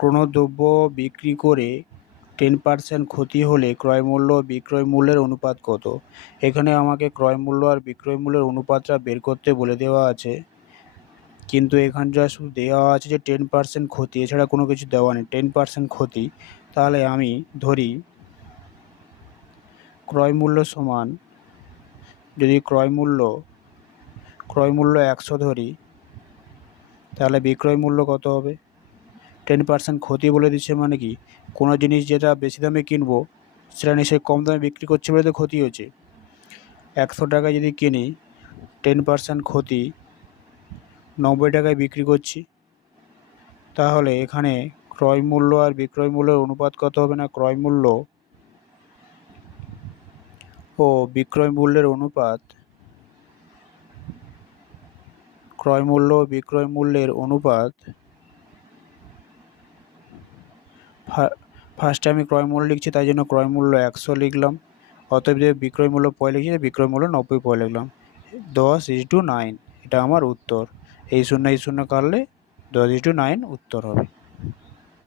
কোনো দ্রব্য বিক্রি করে 10% ক্ষতি হলে ক্রয়মূল্য ও বিক্রয় মূল্যের অনুপাত কত? এখানে আমাকে ক্রয় মূল্য আর বিক্রয় মূল্যের অনুপাতটা বের করতে বলে দেওয়া আছে, কিন্তু এখানটা শুধু দেওয়া আছে যে 10% ক্ষতি, এছাড়া কোনো কিছু দেওয়া নেই। 10% ক্ষতি, তাহলে আমি ধরি ক্রয় মূল্য সমান, যদি ক্রয় মূল্য 100 ধরি, তাহলে বিক্রয় মূল্য কত হবে? 10% ক্ষতি বলে দিচ্ছে মানে কি, কোনো জিনিস যেটা বেশি দামে কিনবো সেটা নিশ্চয়ই কম দামে বিক্রি করছে বলে তো ক্ষতি হচ্ছে। 100 টাকায় যদি কিনি, 10% ক্ষতি, 90 টাকায় বিক্রি করছি, তাহলে এখানে ক্রয় মূল্য আর বিক্রয় মূল্যের অনুপাত কত হবে না, ক্রয় মূল্য ও বিক্রয় মূল্যের অনুপাত, ক্রয় মূল্য ও বিক্রয় মূল্যের অনুপাত, ফার্স্টে আমি ক্রয় মূল্য লিখছি তাই জন্য ক্রয় মূল্য 100 লিখলাম, অতএব যে বিক্রয় মূল্য পয় লিখছি বিক্রয় মূল্য 90 পয় লিখলাম। 10:9, এটা আমার উত্তর। এই শূন্য কাটলে 10:9 উত্তর হবে।